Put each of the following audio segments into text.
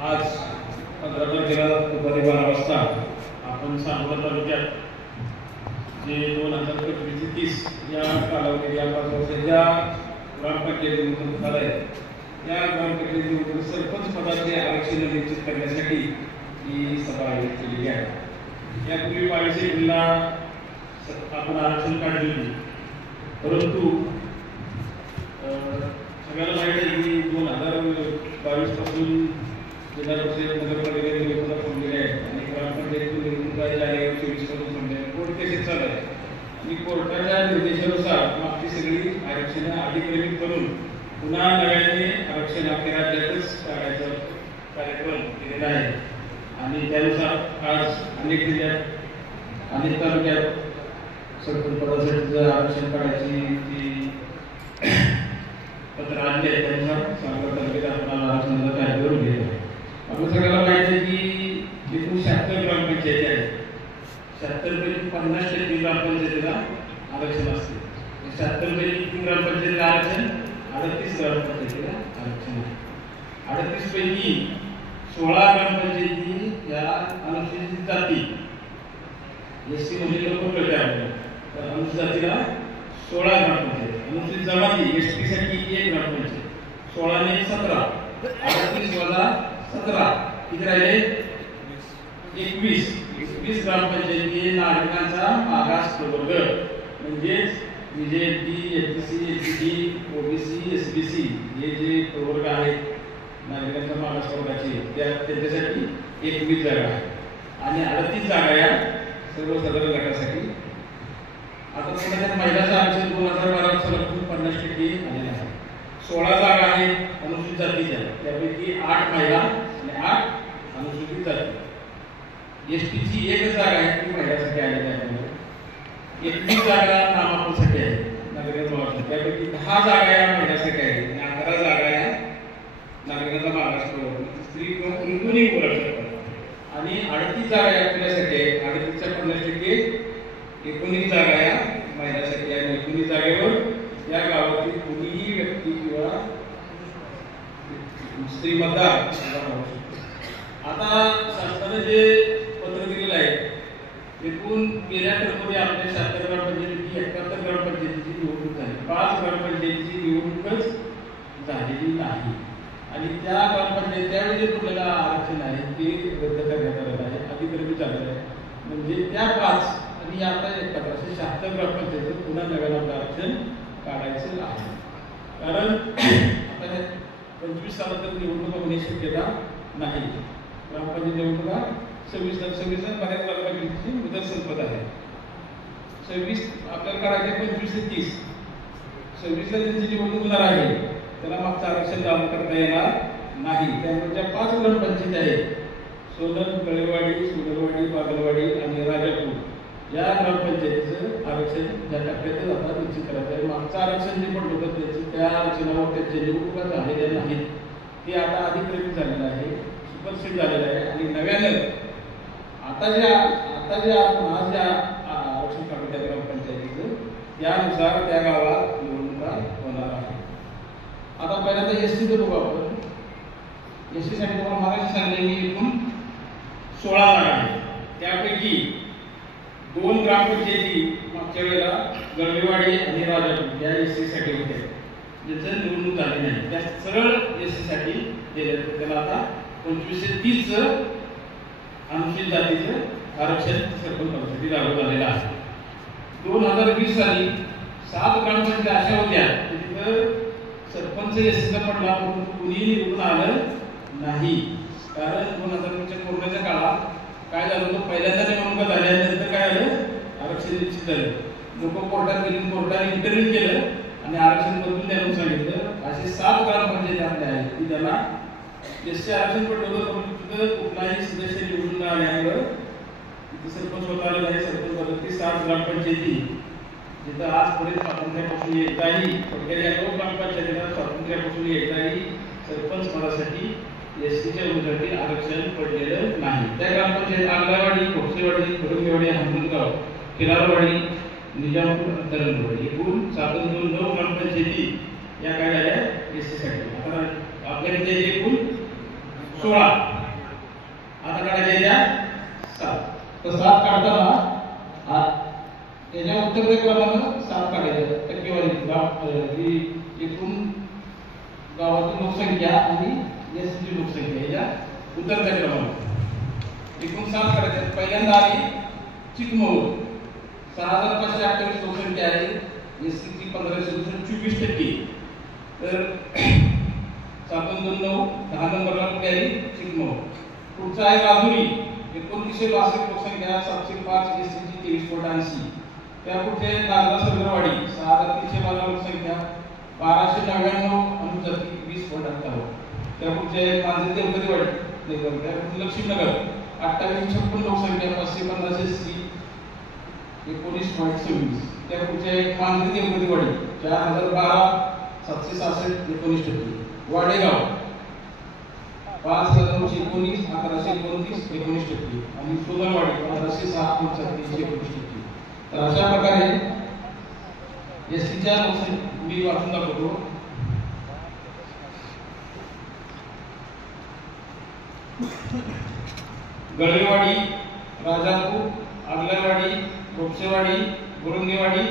आज 15 तारखेला दुपारी 12 वाजता आपण सांगोला तालुक्यात जे 2025-30 या कालावधीत या 5 वर्षाच्या ग्रामपंचायत निवडणूक झाल्या आहेत या ग्रामपंचायत निवडणूक सरपंच पदाचे आरक्षण निश्चित करण्यासाठी ही सभा आयोजित केलेली आहे। यापूर्वी 22 एप्रिलला आपण आरक्षण काढले, परंतु सगळ्याला माहिती आहे की 2022 पासून जिल्हा परिषद नगरपालिका निवडणुका थांबलेल्या आहेत आणि ग्रामपंचायत निवडणुका जानेवारी 24 पासून थांबल्या आहेत। कोर्ट केसेस चालू आहे आणि कोर्टाच्या निर्देशानुसार मागची सगळी आरक्षणं अधिकृत करून पुन्हा नव्याने आरक्षण आपल्या राज्यातच काढायचा कार्यक्रम केलेला आहे आणि त्यानुसार आज अनेक जिल्ह्यात अनेक तालुक्यात सरपंच पदासाठी आरक्षण काढायची ती पत्र आणले आहे। त्यानुसार सांगोला तालुक्यात आपण आरक्षणाचा कार्यक्रम घेत आहे। आपण सगळ्याला माहिती आहे की एकूण 76 ग्रामपंचायती आहेत। 76 पैकी 50% ग्रामपंचायतीला आरक्षण असते। 76 पैकी 3 ग्रामपंचायतीला आरक्षण, 38 ग्रामपंचायतीला आरक्षण आहे। 38 पैकी 16 ग्रामपंचायती या अनुसूचित जाती एसटी म्हणजे लोक कळते आपल्याला, तर अनुसूचित जातीला 16 ग्रामपंचायत, अनुसूचित जमाती एसटी साठी 1 ग्रामपंचायत, 16 ने 17, 38 वजा 17 किती राहिले 21 ग्रामपंचायती नागरिकांचा मागास प्रवर्ग म्हणजेच BJP, HC, HT, OBC, SBC हे जे प्रवर्ग आहेत नागरिकांच्या मागास प्रवर्गाचे त्यांच्यासाठी 21 जागा आहेत आणि 38 जागा या सर्वसाधारण गटासाठी। आता पुण्यात महिलांचं आरक्षण 2012 सालापासून 50% आलेलं आहे। 16 जागा आहेत अनुसूचित जातीच्या, त्यापैकी 8 महिला आणि 8 अनुसूचित जाती। एसटीची 1 जागा आहे ती महिलांसाठी आलेली आहे। 21 जागा नामांकनासाठी आहे नागरिकांचा मागास, त्यापैकी 10 जागा या महिलांसाठी आहेत आणि 11 जागा या नागरिकांचा मागास प्रवर्ग स्त्री किंवा कोणीही बोलू शकतात आणि 38 जागा या पुण्यासाठी आहेत। 38च्या 50% 19 जागा या महिलांसाठी आणि 19 जागेवर या गावातील कोणीही व्यक्ती किंवा स्त्री मतदार आता शासनाने जे पत्र दिलेलं आहे, एकूण गेल्या टर्ममध्ये आपल्या 76 ग्रामपंचायतीची 71 ग्रामपंचायतीची निवडणूक झाली, 5 ग्रामपंचायतीची निवडणूकच झालेली नाही आणि त्या ग्रामपंचायत त्यावेळी जे कुठलं आरक्षण आहे ते रद्द करण्यात आलेलं आहे, अधिकृत झालेलं आहे। म्हणजे त्या 5 आणि आता 76 ग्रामपंचायत पुन्हा नव्यानं आरक्षण काढायचं आहे, कारण आता 25 सालात निवडणुका होण्याची शक्यता नाही। ग्रामपंचायत निवडणुका 26 बऱ्याच ग्रामपंचायतीची मुदत संपत आहे। 26 आपल्याला काढायचे 25 ते 30, 26 ला त्यांची निवडणूक होणार आहे, त्याला मागचं आरक्षण लागू करता येणार नाही। त्यामुळे ज्या 5 ग्रामपंचायती आहेत सोनल, कळेवाडी, सुगरवाडी, बागलवाडी आणि राजापूर या ग्रामपंचायतीचं आरक्षण ज्या टप्प्यात आता निश्चित करायचं आहे। मागचं आरक्षण जे पडलं होतं त्याचं त्या आरक्षणावर त्यांचे निवडणुका झालेल्या नाहीत, ते आता अधिकृत झालेलं आहे, सुपरसीड झालेलं आहे आणि नव्यानं आता जे आपण आज ज्या आरक्षण काढू त्या ग्रामपंचायतीचं त्यानुसार त्या गावात निवडणुका होणार आहे। आता पहिल्यांदा एसटीचं बघू आपण। एसटीसाठी तुम्हाला मागाशी सांगले की एकूण 16 जागा आहेत, त्यापैकी 2 ग्रामपंचायती मागच्या वेळेला गळवेवाडी आणि राजापूर या एसटी साठी होत्या, ज्याचं निवडणूक झाली नाही, त्या सरळ एसटी साठी दिले। त्याला आता 25 ते 30 अनुसूचित जातीचं आरक्षण सरपंच पदासाठी लागू झालेलं आहे। 2020 साली 7 ग्रामपंचायती अशा होत्या तिथं सरपंच एसटीचा पडला परंतु कुणीही निवडून आलं नाही, कारण 2020च्या कोरोनाच्या काळात काय झालं होतं, पहिल्यांदा निवडणुका झाल्यानंतर काय झालं आरक्षण निश्चित झालं, लोक कोर्टात गेली, कोर्टाने इंटरव्ह्यू केलं आणि आरक्षण बदलून द्यायला सांगितलं। असे 7 ग्रामपंचायती आपल्या आहेत की ज्याला एसटी आरक्षण पडलं होतं परंतु तिथं कुठलाही सदस्य निवडून आल्यामुळं तिथं सरपंच होता आलं नाही। सरपंच पदाची 7 ग्रामपंचायती जिथं आजपर्यंत स्वातंत्र्यापासून एकदाही या 2 ग्रामपंचायतीला स्वातंत्र्यापासून एकदाही सरपंच पदासाठी एसटीच्या उमेदवारी आरक्षण पडलेलं नाही। त्या ग्रामपंचायत आंगणवाडी, खोपसेवाडी, कुरुंबेवाडी, हनुमंतगाव, किरारवाडी, निजामपूर, दरंगवाडी एकूण 9 ग्रामपंचायती या काय झाल्या एसटीसाठी। आता आपल्याकडे एकूण 16 तर 7 काढताना त्याच्या उत्तर क्रमानं 7 काढायचं टक्केवारी ही एकूण गावाची लोकसंख्या आणि एसटीची लोकसंख्या याच्या उतरत्या क्रमानं एकूण 7 काढायचे. पहिल्यांदा आली चिकमोर 6528 लोकसंख्या आहे, एसटीची 1524%. तर 729 10 नंबरला कुठे आहे चिकमोर. पुढचा आहे राजुरी 2962 लोकसंख्या 705, एसटीची 23.80. त्या पुढचे नागरा सरगरवाडी 6312 लोकसंख्या 1299 अनुजाती 20.58. त्या पुढचे मांजरी देवगतीवाडी लक्ष्मीनगर 2856 लोकसंख्या 550 एसटी 19.26. त्या पुढचे मांजरी देवगतीवाडी 4012 766 19%. वाडेगाव 5919 1129 19%. आणि सोनलवाडी 1506 19%. तर अशा प्रकारे एसटीच्या लोकसंख्या मी वाचून दाखवतो. गळेवाडी, राजापूर, आगलेवाडी, बोपसेवाडी, गुरुंगेवाडी,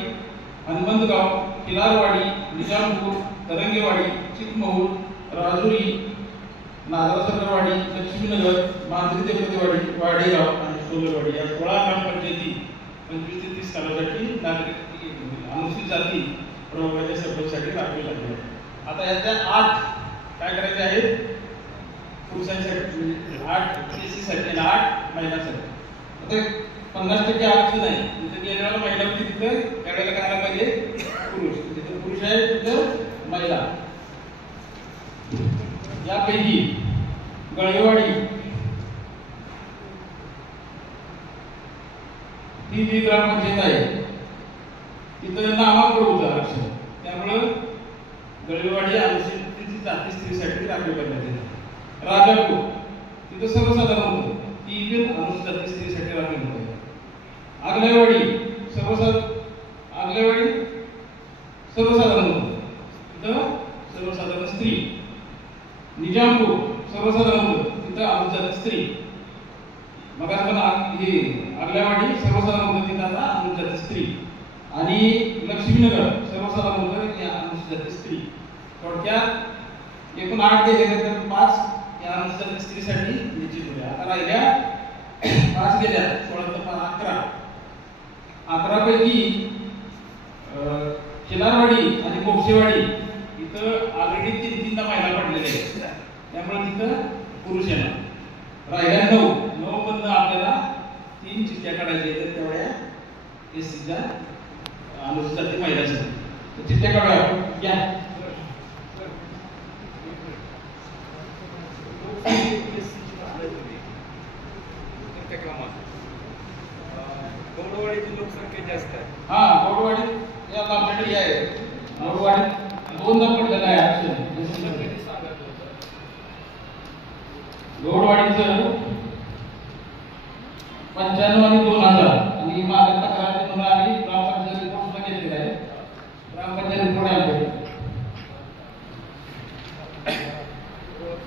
हनुमंतगाव, किलारवाडी, निजामपूर, तरंगेवाडी, चिकमहूर, राजुरी, नागरसरवाडी, लक्ष्मीनगर, मांजरी देवगतीवाडी, वाडेगाव आणि सोलरवाडी या 16 ग्रामपंचायती 25 ते 30 सालासाठी नागरिक अनुसूचित जाती प्रवर्गाच्या सभेसाठी राखले लागले. आता याच्या 8 काय करायचे आहेत पुरुषांसाठी, 8 एससीसाठी आणि 8 महिलांसाठी. आता 50% आरक्षण आहे. तिथे गेलेला महिला होती, तिथे त्यावेळेला करायला पाहिजे पुरुष. जिथे पुरुष आहे तिथं महिला. यापैकी गळेवाडी ही ग्रामपंचायत आहे, तिथं नावापुढे होतं आरक्षण. त्यामुळं गळेवाडी अनुसूचित जाती स्त्रीसाठी राखीव करण्यात येते. राजापूर तिथं सर्वसाधारण होतं, ती पण अनुसूचित जाती स्त्रीसाठी राखीव होतं. आगलेवाडी सर्वसाधारण होतं, तिथं सर्वसाधारण स्त्री. निजामपूर सर्वसाधारण होतं, तिथं अनुसूचित स्त्री. मग आपण हे आगलेवाडी सर्वसाधारण होतं, तिथं आता अनुसूचित स्त्री. आणि लक्ष्मीनगर सर्वसाधारण होतं, ती अनुसूचित स्त्री. थोडक्यात एकूण 8 दिले तर 5 या अनुसूचित स्त्रीसाठी निश्चित होते. आता राहिल्या 5 गेल्या 16 तर 11. 11 पैकी खिलारवाडी आणि बोपसेवाडी इथं ऑलरेडी 3-3 महिला पडलेल्या आहेत, त्यामुळे तिथं पुरुष येणार. राहिल्या 9 मधनं आपल्याला 3 चिठ्ठ्या काढायच्या आहेत तेवढ्या एससीच्या अनुसूचित जाती महिलांसाठी. चिठ्ठ्या काढूया आपण. घ्या गौडवाडीची लोकसंख्या जास्त आहे. गौडवाडी या आपल्याकडे आहे. गौडवाडी 2दा पडलेला आहे आरक्षण. गौडवाडीचं 95 आणि 2000 आणि माझ्या तक्रार म्हणून आम्ही ग्रामपंचायत रिपोर्ट सुद्धा घेतलेला आहे. ग्रामपंचायत रिपोर्ट आहे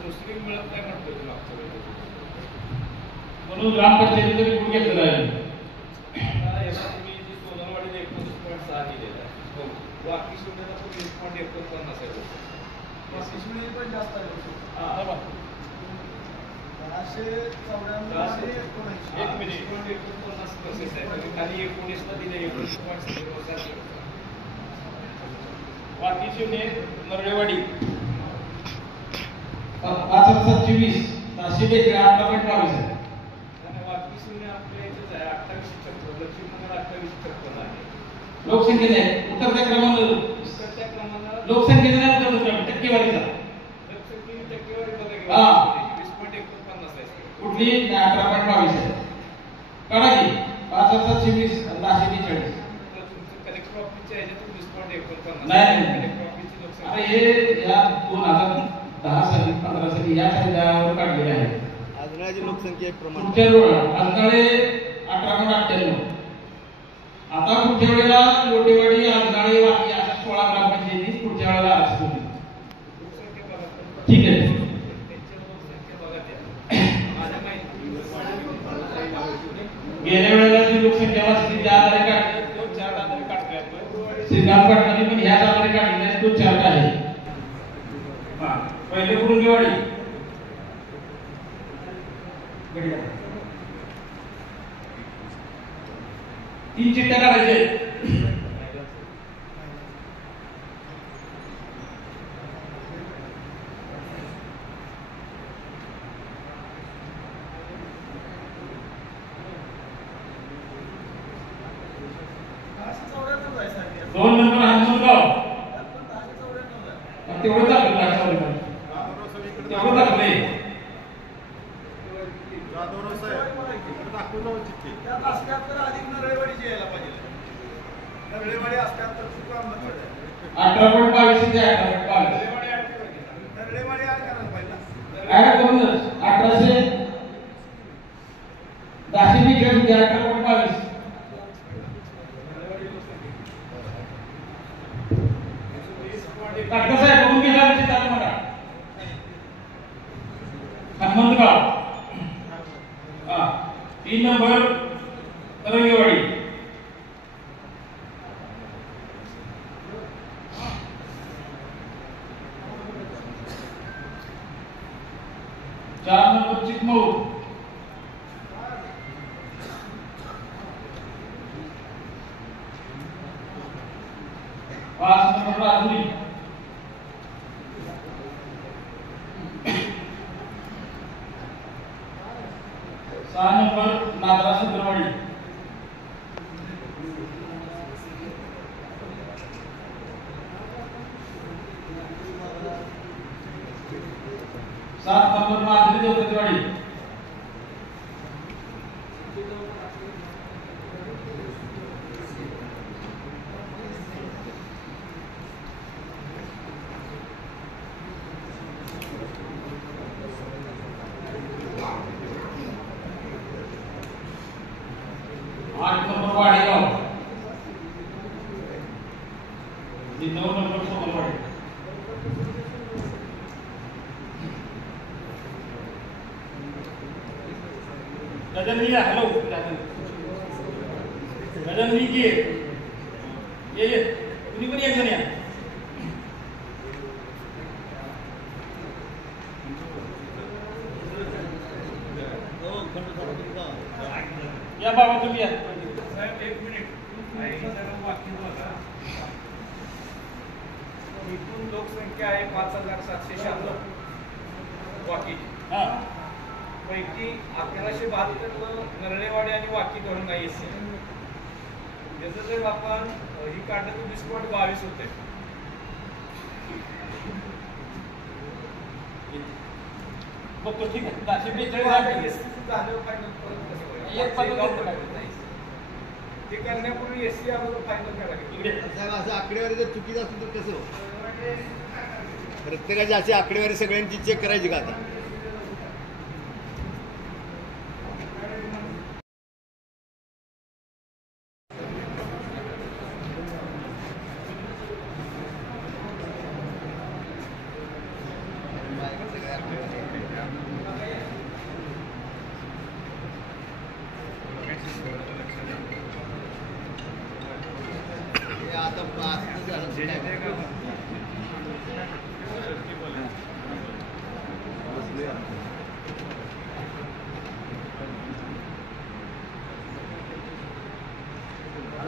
मुस्लिम मिळत नाही म्हणून ग्रामपंचायतीचा रिपोर्ट घेतलेला आहे. तुम्ही जी सोनलवाडीला 19.6 दिलेला आहे, बाकी शून्याला 20.49 आहे. पण जास्त आहे. 1 मिनिट 49% आहे. खाली 19ला दिले 19.0. बाकी शून्य नरडेवाडी 5720 722 18.22 आहे. बाकी शून्य आपल्या इथेच आहे 2856. लक्ष्मीनगर 2856 आहे. लोकसंख्येने उतरत्या क्रमानं लोकसंख्येने टक्केवारीचा टक्केवारी हा. बघा 20.49 आहे. कुठली 18.22 आहे. काढायची 5720 942. कलेक्टर ऑफिसच्या ह्याच्यातून 20.49 नाही. कलेक्टर ऑफिसची लोकसंख्या अरे हे या 2010 साली 15 साली या सालीवर काढलेले आहे. आजनाची लोकसंख्या एक प्रमाण पुढच्या आजनाळे 18.98. आता पुढच्या वेळेला लोटेवाडी आजनाळे वाकी अशा 16 ग्रामपंचायती पुढच्या वेळेला आरक्षित होतील. लोकसंख्या बघा. ठीक आहे. त्यांची लोकसंख्या बघा त्या माझ्या माहिती गेल्या लोकसंख्या वाचली त्या आधारे काढली तो चार्ट आधारे काढतोय आपण. सिद्धार्थ पाटलांनी पण ह्याच आधारे काढलेला आहे, तो चार्ट आहे. हा पहिले कुरुंगेवाडी गडिया 3 चिठ्ठ्या काढायचे. दोन नंबर हनुमंतगाव तेवढं टाकलं तेवढं टाकलंय. नरळेवाडी असतात तर खूप लांब पडतं. 18.22 ते 18.22 नरळेवाडी ऍड करायला पाहिजे. ऍड करूनच 1800 10 मी घेऊन 18.22 डॉक्टर साहेब बघून घ्या आमची चालू मला हनुमंतगाव. हा 3 नंबर तरंगेवाडी. चार number Chikmaur. 5 number Rajuri. 6 number Nagra Sundarwadi. 7 number Madhuri Devkatwadi. 8 number Wadegaon. 9 number Somwarwadi. गजन लिया हेलो गजन लीजिए ये तुम्ही पण एक जण या. या बाबा तुम्ही या. साहेब 1 मिनिट वाक्य बघा. एकूण लोकसंख्या आहे 5796 वाकी. हा पैकी 1172 नरळेवाडी आणि वाकी धरून नाही एस. त्याचं जर आपण ही काढलं तर 20.22 होते. बघतो ठीक आहे. 442 एससी झालं फायनल परत कसं एक पद्धत नाही. ते करण्यापूर्वी एससी अगोदर फायनल करायला साहेब असं आकडेवारी जर चुकीचं असेल तर कसं हो? प्रत्येकाची अशी आकडेवारी सगळ्यांची चेक करायची का आता?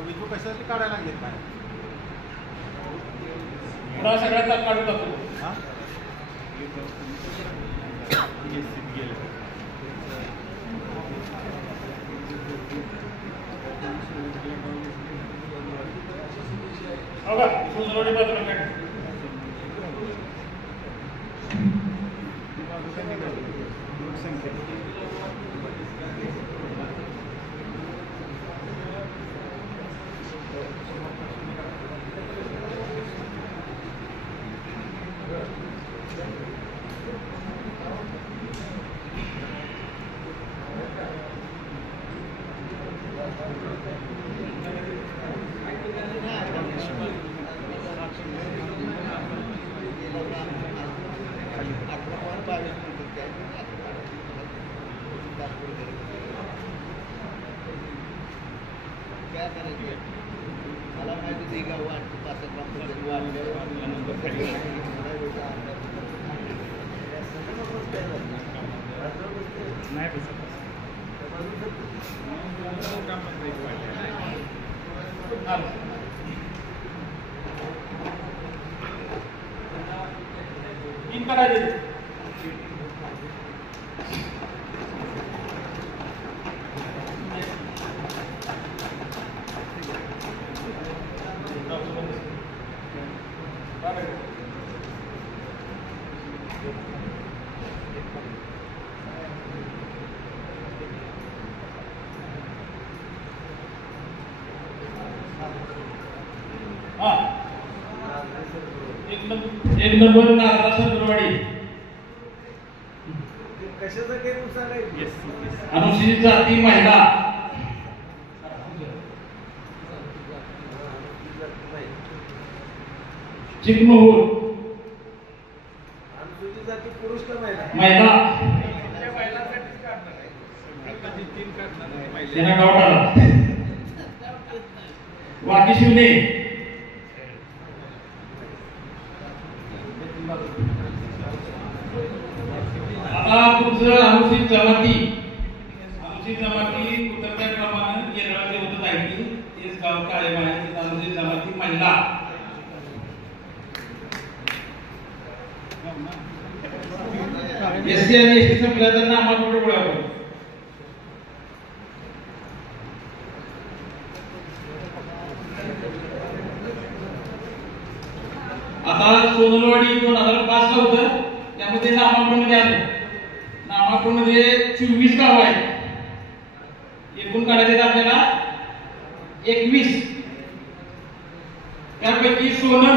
विजू कशासाठी काढायला लागले काय? पुन्हा सगळ्यांना काढून टाकू. बघा सुंदरवाडी बाजूला काढ. काय करायचं मला माहिती नाही का वाटतं पासष्ट वाटल्यानंतर नाही तसं तीन करायचे एक नंबर नागरा सरवाडी कशाचं काही नुकसान आहे अनुसूचित जाती महिला चिकमहूर अनुसूचित जाती पुरुष का महिला महिला महिलांसाठीच काढणार आहे तीन करणार त्यांना डाऊट आला वाकी शिवने आता तुमचं अनुसूचित जमाती उतरत्या क्रमानं केरळाचे होत आहे तेच गाव काळे आहे अनुसूचित जमाती महिला एससी आणि एसटी संप्रदायांना आम्हाला पुढे बोलावं आता सोनलवाडी 2005 ला होतं त्यामध्ये नामांकनमध्ये आलं नामांकनमध्ये 24 गाव आहेत एकूण काढायचे आपल्याला 21 त्यापैकी सोनल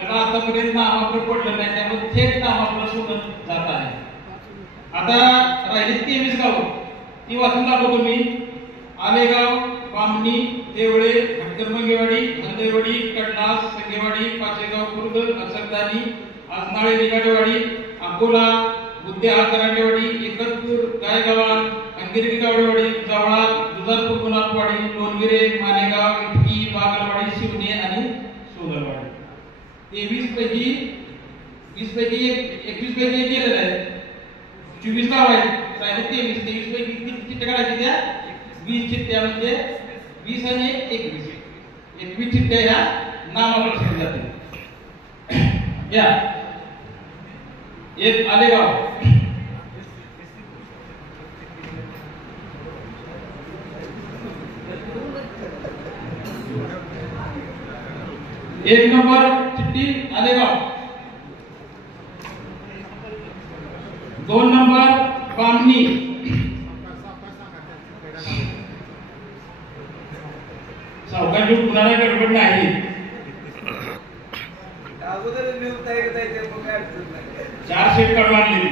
याला आतापर्यंत नामांकन पडलं नाही त्यामुळे थेट नामांकन सोनल जात आहे आता राहिली 23 गाव ती वाचून दाखवतो मी आलेगाव बामणी देवळे हटकरमंगेवाडी हंदेवाडी कडलास संगेवाडी पाचेगाव खुर्द अचकदानी आजनाळे निगाडवाडी अकोला बुद्ध्या करांडेवाडी एकतपूर गायगावान अंगिरगी गावडेवाडी जवळा दुधारपूर गुणापवाडी लोणविरे मालेगाव इटकी बागलवाडी शिवणे आणि सोनलवाडी 23 पैकी 20 पैकी 21 पैकी गेलेलं आहे 24 गाव आहेत राहिले 23 पैकी किती चिठ्ठ्या काढायच्या त्या 20 चिठ्ठ्या म्हणजे 20 आणि 21 चिठ्ठ्या ह्या नामांकन जातील या एक आलेगाव एक नंबर चिठ्ठी आलेगाव 2 नंबर बामणी सावकाश कुणाला गडबड नाही अगोदर निवडता येत आहे ते पण काय अडचण नाही 4 शेट काढून आणलेली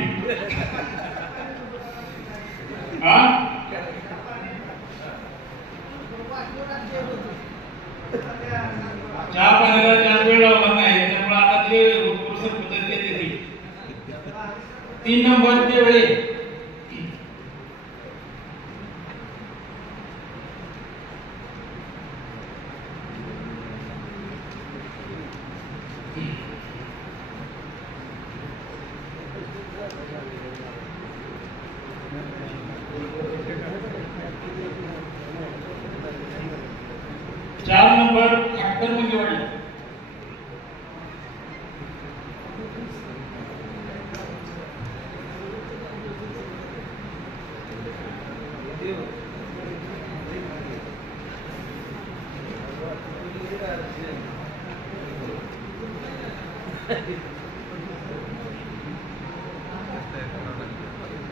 हा चहा पाण्याला जास्त वेळ लावला नाही त्यामुळे आता ते पुरुष पद्धत येते 3 नंबर ते वेळे चार number Hatkarmangewadi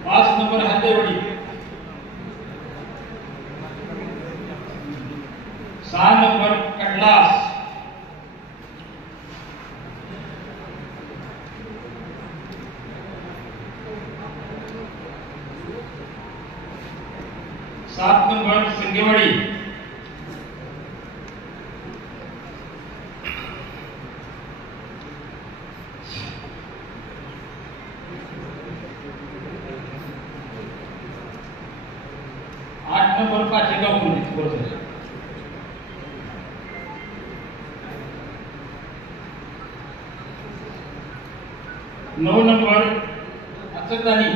5 number Handewadi 6 number Kadlas 7 number Sangewadi 8 number Pachegaon मध्ये 9 number Achakdani,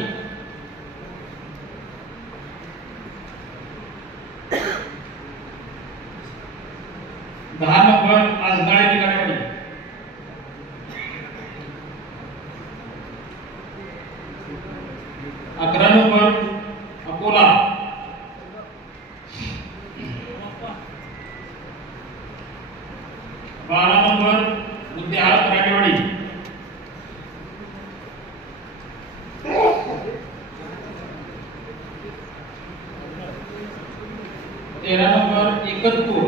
10 number Ajnale Nighalewadi, 11 number Akola, 12 number Buddhihal Karatewadi, 13 number Ektapur,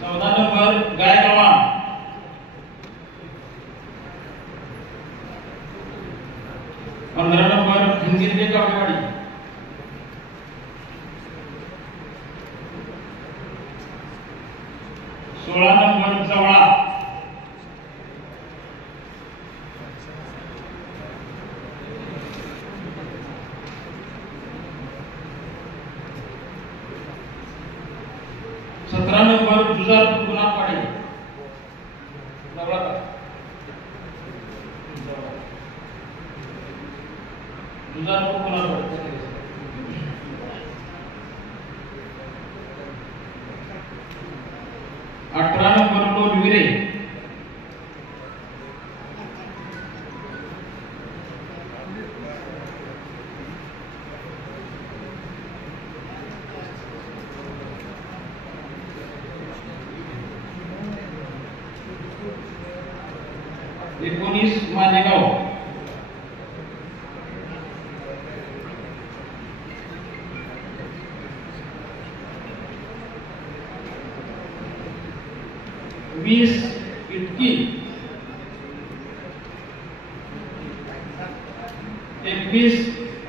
14 number Gaygava, 15 number Hingirge Kawadewadi, 16 number Jawala, 17 number Jujarpur Gulabwadi, Jujarpur Gulabwadi, 18 number Lonvire, 19 Malegaon, 20 Itki, 21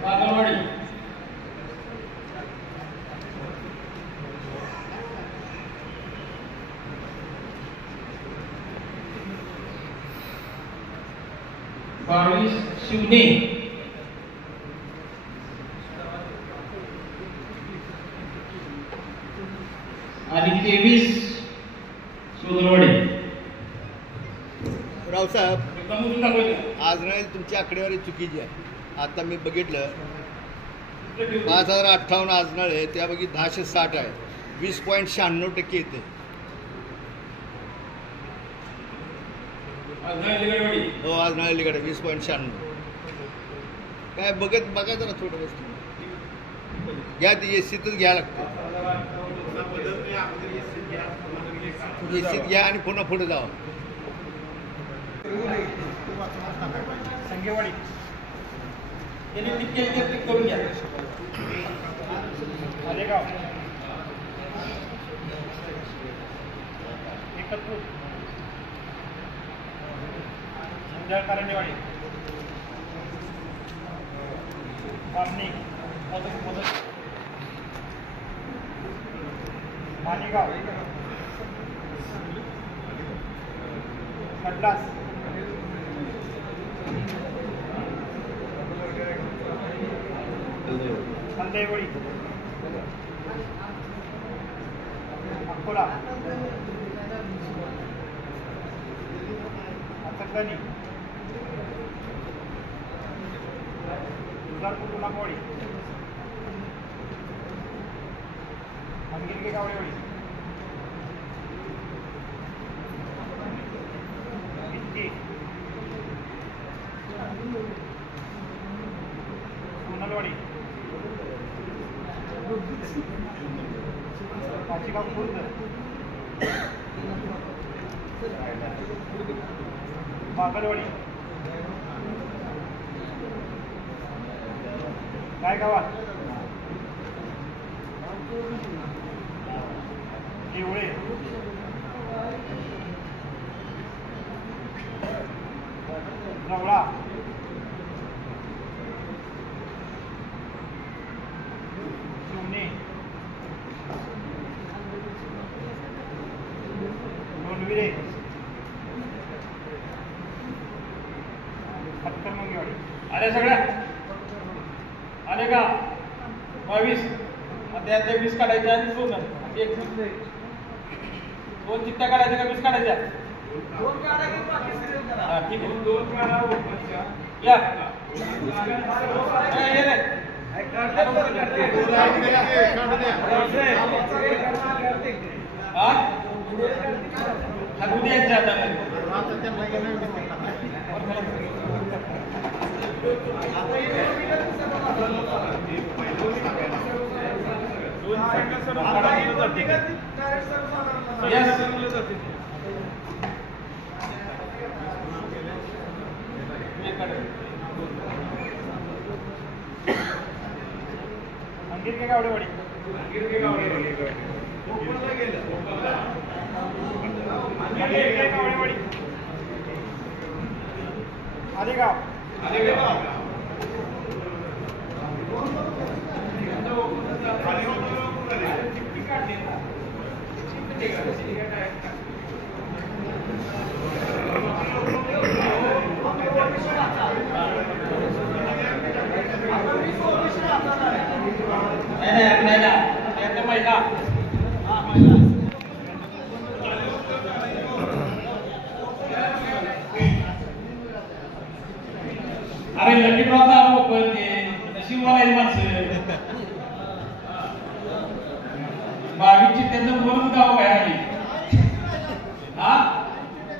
Bagalwadi, 22 Shivane, 23 Sodarwadi. Raosaheb समजून दाखवायचं. आज नाही तुमची आकडेवारी चुकीची आहे. आता मी बघितलं 5058 आजनाळ आहे त्यापैकी 1060 आहे, 20.96% येते. हो आजनाळ अलीकडे 20.96. काय बघा जरा थोडं वस्तू घ्या, ती एसीतच घ्यायला लागतं. एसीत घ्या आणि पुन्हा पुढे जावा. संगेवाडी करून घ्या. मालेगाव, एकतपूर, कारंजेवाडी, पारणी, मालेगाव, खडलास, संदेवडी, अकोला, अचकदानी, जुजारपूर गुलाबवाडी, हिंगिर्गे कावडेवाडी, इटकी, सोनलवाडी, काशीगाव खुर्द, बागलवाडी, गायगावात, येवळे, जवळा, शिवने, लोणविरे, हत्तरमंगेवाडी. आले सगळ्या आले का? 22 आता 20 काढायचे आणि सोनं एक 2 चिठ्ठ्या काढायच्या का 20 काढायच्या? दोन काढा की बाकी serial करा. हा, ठीक आहे. दोन काढा ओपनच्या. या. हे रे. हा? हा, उद्या यायचं आता. अरे लकीट वाजता पण ते नशीब वालायची माणसं 22 त्यांचं बोलून गाव बाहेर आली. हा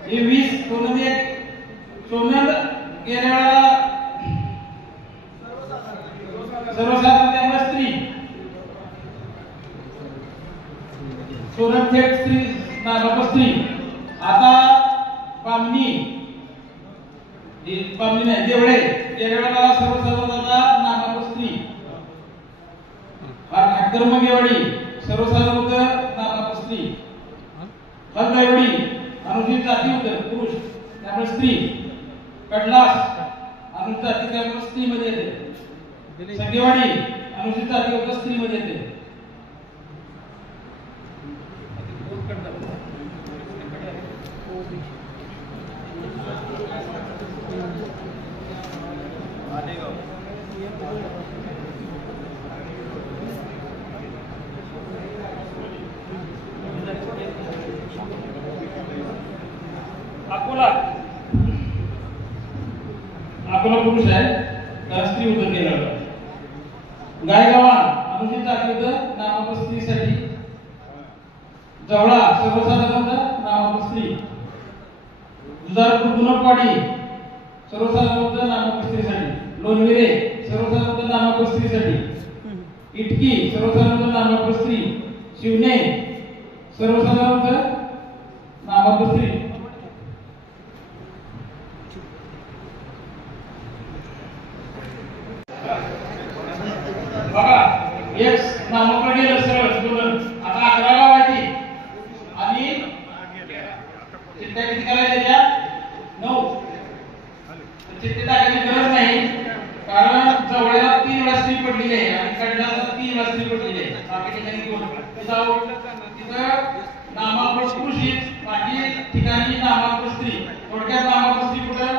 हे 20 सोनं दे सोनं गेल्या वेळेला सर्वसाधारण त्यामुळे स्त्री सोनं थेट स्त्री नागप स्त्री आता बामणी नाही देवळे गेल्या सर्वसाधारणता नागप स्त्री कर्मगेवाडी सर्वसाधारण होतं नागप स्त्री हलगावडी अनुसूचित जाती होतं पुरुष त्यामुळे स्त्री कडलास अनुसूचित जाती त्यामुळे स्त्री मध्ये येते संगेवाडी अनुसूचित जाती होतं स्त्री मध्ये येते अकोला पुरुष आहे त्याला स्त्री उदर केलं गायगावा अनुसूचित जाती होतं नामाप स्त्रीसाठी जवळा सर्वसाधारण होतं नामाप स्त्री दुधारपूर गुणपवाडी सर्वसाधारण होतं नामाप स्त्रीसाठी लोणविरे सर्वसाधारण होतं नामाप स्त्रीसाठी इटकी सर्वसाधारण होतं नामाप स्त्री शिवणे सर्वसाधारण होतं नामाप स्त्री बघा एक नामाकडे गेलं सरळ दोन आता 11 गाव आहे आणि चिठ्ठ्या किती करायच्या त्या 9 चिठ्ठी टाकायची गरज नाही कारण जवळला 3 वेळा स्त्री पडलेली आहे आणि कडल्याला 3 वेळा स्त्री पडलेली आहे बाकी ठिकाणी 2 तिथं नामाकृत पुरुषित बाकी ठिकाणी नामाकृत स्त्री थोडक्यात नामाकृत स्त्री कुठं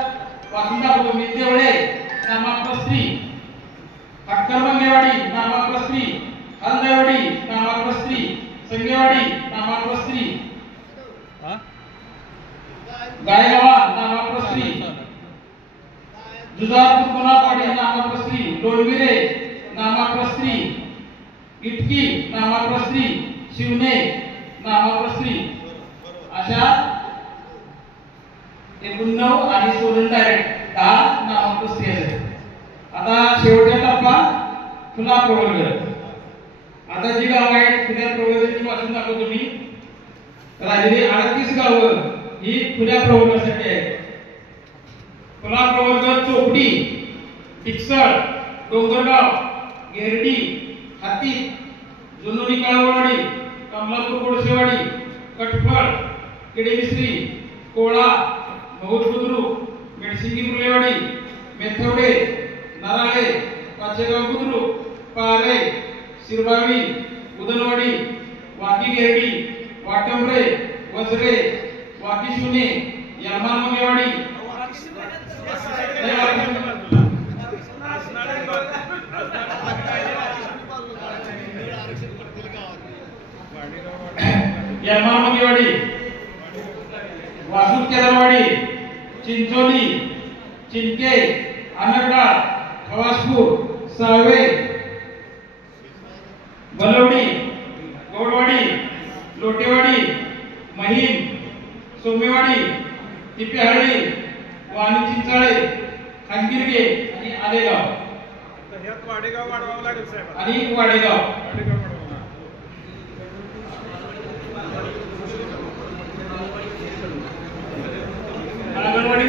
बाकी दाखवतो मी देवळे नामाकृत स्त्री कर्मगेवाडी नामाकृत स्त्री हलगावडी नामाकृत स्त्री संगेवाडी नामाकृत स्त्री गायगावा नामाकृत स्त्री दुधारपूर गुणपवाडी नामाकृत स्त्री लोणविरे नामाकृत स्त्री इटकी नामाकृत स्त्री शिवणे नामाकृत स्त्री अशा 9 आणि सोडून डायरेक्ट 10 नामाकृत स्त्री आहेत. आता शेवटचा टप्पा खुला प्रवर्ग आता जी गाव आहेत खुल्या प्रवर्गाची वाचून दाखवतो मी राहिलेली 38 गावं ही खुल्या प्रवर्गासाठी आहेत. खुला प्रवर्ग चोपडी टिकसळ डोंगरगाव गेरडी हाती जुनोनी काळवडी कमलापूर गोडसेवाडी कटफळ केडेमिस्त्री कोळा बहुत बुद्रुक मेडसिंगी मुलेवाडी मेथवडे नाराळे पाचेगाव बुद्रुक पारे शिरबावी उदनवाडी वाकी गेरडी वाटंबरे वजरे वाकी शुने यलमान मंगेवाडी यलमान मंगेवाडी वासुद केदारवाडी, चिंचोली, चिंके, अनगडा, खवासपूर, सावे, बलवडी, गौडवाडी, लोटेवाडी, महिम, सोमेवाडी, तिपेहळ्ळी, वाणी चिंचाळे, खानगिरगे आणि आलेगाव तर ह्यात वाडेगाव वाढवावं लागेल साहेब. आणि वाडेगाव. वाडेगाव वाढवावं. अंगणवाडी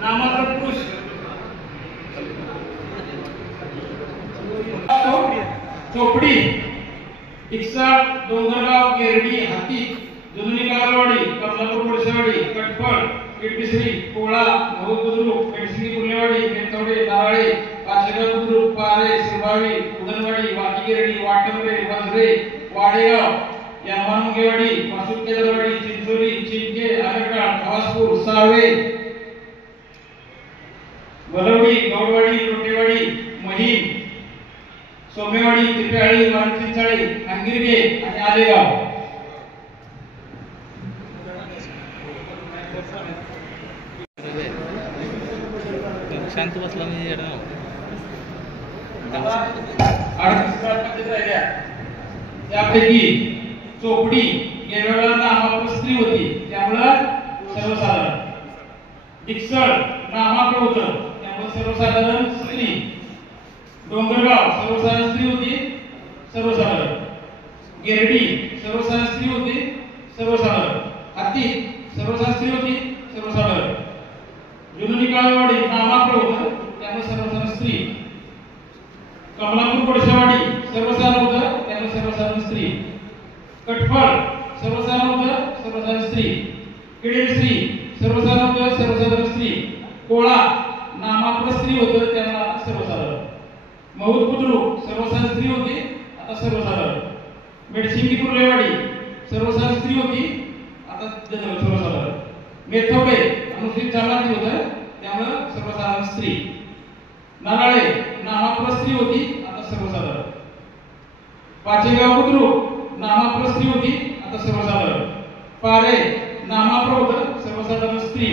नामांतर पुरुष चोपडी, इक्सा, डोंगरगाव, गेरडी, हाती, जुनी कालवाडी, कमलापूर, मुळशेवाडी, कटफळ, पिठबिसरी, कोळा, महूद बुद्रुक, पेडसिंगी, कुर्लेवाडी, मेथवडे, नाराळे, पाचेगाव बुद्रुक, पारे, शिरभावी, उदनवाडी, वाकी गिरडी, वाटंबे, वजरे, वाडेगाव, यामानमुगेवाडी, वासुद केदारवाडी, चिंचोली, चिंके, आलगडा, खवासपूर, सावे, बलवडी, गौडवाडी, लोटेवाडी, महिम, सोमेवाडी, तिपेहळ्ळी, वाणी चिंचाळे, खानगिरगे आणि आलेगाव. शांत बसला म्हणजे त्यापैकी चोपडी गेल्या वेळेला नामाप्रत स्त्री होती त्यामुळं सर्वसाधारण. इक्सळ नामाप्रत होतं त्यामुळे सर्वसाधारण स्त्री. डोंगरगाव सर्वसाधारण स्त्री होती सर्वसाधारण. गेरडी सर्वसाधारण स्त्री होती सर्वसाधारण. हाती सर्वसाधारण स्त्री होती सर्वसाधारण. जुनी कालवाडी नामाप्रत होतं त्यामुळे सर्वसाधारण स्त्री. कमलापूर कोळशेवाडी सर्वसाधारण होतं त्यामुळे सर्वसाधारण स्त्री. कटफळ सर्वसाधारण होतं सर्वसाधारण स्त्री. केडेश्री सर्वसाधारण होतं सर्वसाधारण स्त्री. कोळा नामाप्रत स्त्री होतं त्यामुळे आता सर्वसाधारण. महूद बुद्रुक सर्वसाधारण स्त्री होती आता सर्वसाधारण. मेडसिंगी, कुर्लेवाडी सर्वसाधारण स्त्री होती आता सर्वसाधारण. मेथवडे अनुसूचित जमाती होतं त्यामुळे सर्वसाधारण स्त्री. नाराळे नामाप्रत स्त्री होती आता सर्वसाधारण. पाचेगाव बुद्रुक नामाप्रत स्त्री होती आता सर्वसाधारण. पारे नामाप्रत होतं सर्वसाधारण स्त्री.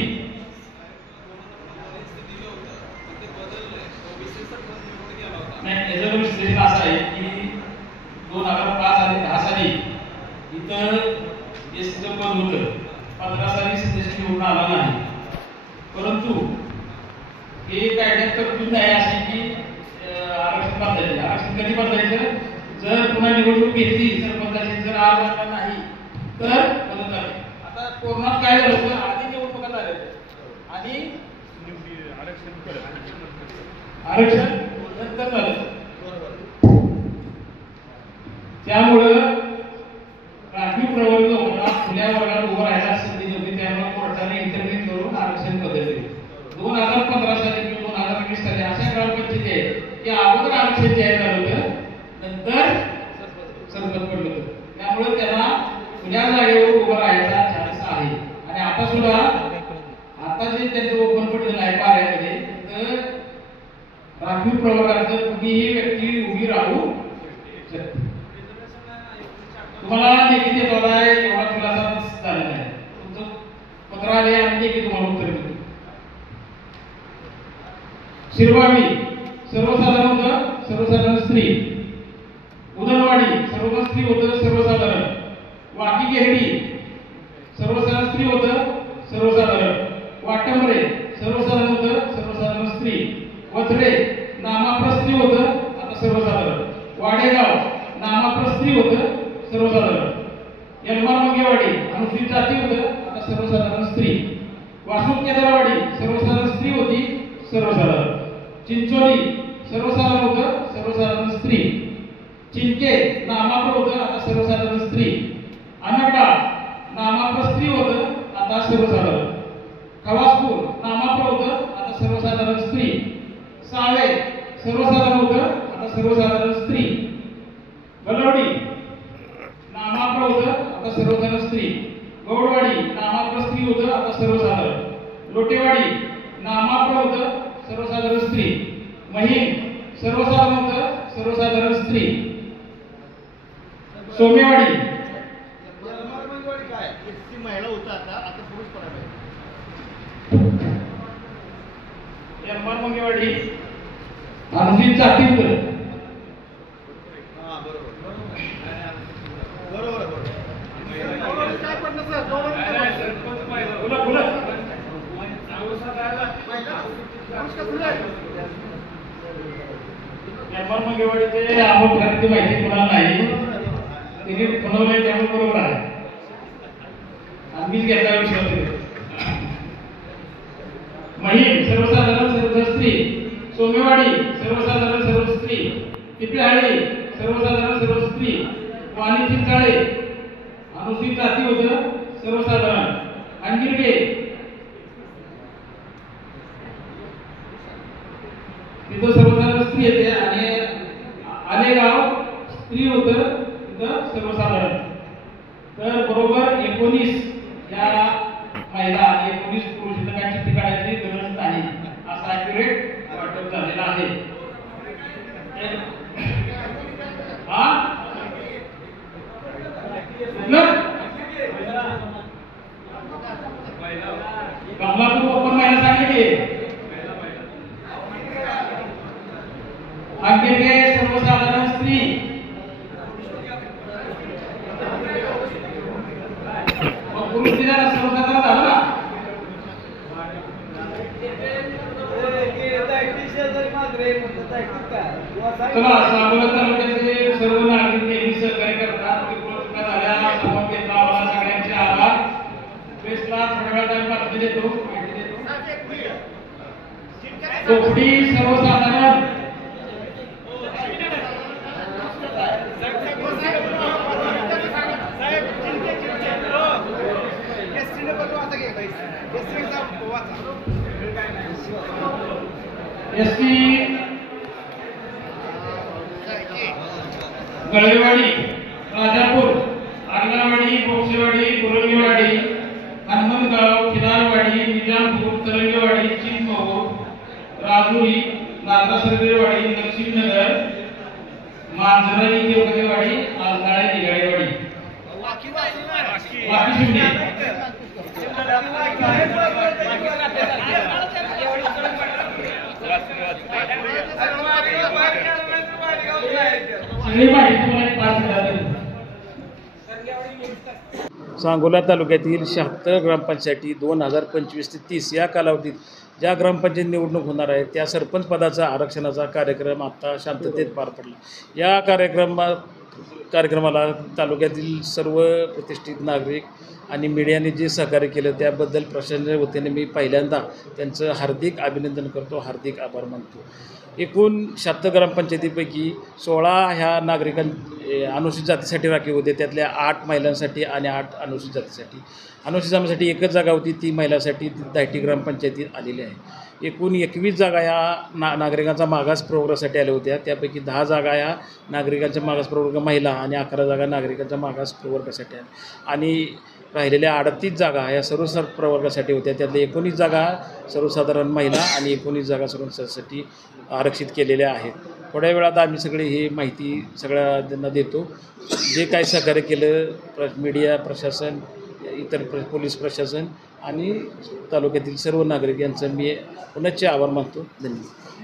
नाही याचं विश्लेषण असं आहे की 2005 आणि 10 साली इथं एसचं पद होतं. 15 साली सदस्य निवडून आला नाही. परंतु हे कायद्यात तरतूद नाही अशी की आरक्षण बदलायचं. आरक्षण कधी बदलायचं जर पुन्हा निवडणूक घेतली सरपंचाची जर आरक्षण नाही तर बदलतात. आता कोरोनात काय झालं होतं आधी निवडणुका झाल्या आणि आरक्षण नंतर झालं. त्यामुळं राखीव प्रवर्ग होता खुल्या वर्गात उभं राहायला संधी नव्हती त्यामुळे कोर्टाने इंटरव्ह्यू करून आरक्षण बदलले. 2015 साली किंवा 2020 साली अशा ग्रामपंचायती आहेत की अगोदर आरक्षण जाहीर झालं होतं नंतर सरपंच पडलं होतं. त्यामुळे त्यांना खुल्या जागेवर उभं राहायचा चान्स आहे. आणि आता सुद्धा आता जे त्यांचं ओपन पडलेलं आहे पाऱ्यामध्ये तर राखीव प्रवर्गात कुठलीही व्यक्ती उभी राहू शकते. तुम्हाला लेखी देतो आहे एवढा खुलासा झालेला आहे. तुमचं पत्र आले आणि लेखी तुम्हाला उत्तर मिळते. शिरभावी सर्वसाधारण होतं सर्वसाधारण स्त्री. उदनवाडी सर्वसाधारण स्त्री होतं सर्वसाधारण. वाकी गेरडी सर्वसाधारण स्त्री होतं सर्वसाधारण. वाटंबरे सर्वसाधारण होतं सर्वसाधारण स्त्री. वथरे नामाप्रत स्त्री होतं आता सर्वसाधारण. वाडेगाव नामाप्रत स्त्री होतं सर्वसाधारण. यलमार-मंगेवाडी अनुसूचित जाती होतं आता सर्वसाधारण स्त्री. वासुद केदारवाडी सर्वसाधारण स्त्री होती सर्वसाधारण. चिंचोली सर्वसाधारण होतं सर्वसाधारण स्त्री. चिंके नामाप्रत होतं आता सर्वसाधारण स्त्री. अनगडा नामाप्रत स्त्री होतं आता सर्वसाधारण. खवासपूर नामाप्रत होतं आता सर्वसाधारण स्त्री. सावे सर्वसाधारण होतं आता सर्वसाधारण स्त्री. बलवडी नामाप्रत होतं आता सर्वसाधारण स्त्री. गौडवाडी नामाप्रत स्त्री होतं आता सर्वसाधारण. लोटेवाडी नामाप्रत होतं सर्वसाधारण स्त्री. महिम सर्वसाधारण होतं सर्वसाधारण स्त्री. सोमेवाडी SC महिला होता आता पुरुष पडायला पाहिजे. एम्मार मंगेवाडी अनुसूचित जाती उतर हां बरोबर काय पडलं सर बोला बोला एम्मार मंगेवाडीचे अमोल घराची माहिती कोणाला नाही तिने बनवलंय त्यामुळे बरोबर आहे आम्हीच घेतला विषय महिम सर्वसाधारण सर्व स्त्री सोमेवाडी सर्वसाधारण सर्व स्त्री टिपेहाळी सर्वसाधारण सर्व स्त्री वाणी चिंचाळे अनुसूचित जाती होतं सर्वसाधारण अंगिरगे तिथं सर्वसाधारण स्त्री येते आणि आलेगाव स्त्री होतं तिथं सर्वसाधारण तर बरोबर 19 या महिला आणि 19 पुरुष शिक्षकांची चिठ्ठी काढायची गरज नाही असा ॲक्युरेट वाटप झालेला आहे. हा कमलापूर ओपन महिला सांगितले अंगिरगे सर्वसाधारण स्त्री पुरुष दिला सर्वसाधारण झालं ना चला सांगोला तालुक्याचे सर्व नागरिक नेहमी सहकार्य करतात झाल्या सगळ्यांचे आभार प्रेसला थोड्या वेळात आम्ही बातमी देतो माहिती देतो चोपडी सर्वसाधारण एसटी गळेवाडी राजापूर आर्लावाडी बोक्षेवाडी बुरंगीवाडी हनुमंतगाव खिदारवाडी निजामपूर तरंगेवाडी चिंचमहूर राजुरी नागरासर्वेवाडी नरसिंहनगर मांजराई देवगेवाडी आलताळे निगाळेवाडी वाकीशिवणी सांगोला तालुक्यातील 76 ग्रामपंचायती 2025 ते 30 या कालावधीत ज्या ग्रामपंचायत निवडणूक होणार आहे त्या सरपंच पदाचा आरक्षणाचा कार्यक्रम आता शांततेत पार पडला. या कार्यक्रमाला तालुक्यातील सर्व प्रतिष्ठित नागरिक आणि मीडियाने जे सहकार्य केलं त्याबद्दल प्रशासनाच्या वतीने मी पहिल्यांदा त्यांचं हार्दिक अभिनंदन करतो, हार्दिक आभार मानतो. एकूण 76 ग्रामपंचायतीपैकी 16 ह्या अनुसूचित जातीसाठी राखीव होते, त्यातल्या 8 महिलांसाठी आणि 8 अनुसूचित जातीसाठी. अनुसूचित जातीसाठी एकच जागा होती, ती महिलांसाठी 10 ग्रामपंचायतीत आलेली आहे. एकूण 21 जागा या नागरिकांचा मागास प्रवर्गासाठी आल्या होत्या, त्यापैकी 10 जागा या नागरिकांच्या मागास प्रवर्ग महिला आणि 11 जागा नागरिकांच्या मागास प्रवर्गासाठी आहेत आणि राहिलेल्या 38 जागा या सर्व प्रवर्गासाठी होत्या. त्यातल्या 19 जागा सर्वसाधारण महिला आणि 19 जागा सर्वसाधारणसाठी आरक्षित केलेल्या आहेत. थोड्या वेळात आम्ही सगळे ही माहिती सगळ्यांना देतो. जे काही सहकार्य केलं मीडिया प्रशासन, इतर पोलीस प्रशासन आणि तालुक्यातील सर्व नागरिक यांचं मी पुनश्च आभार मानतो. धन्यवाद.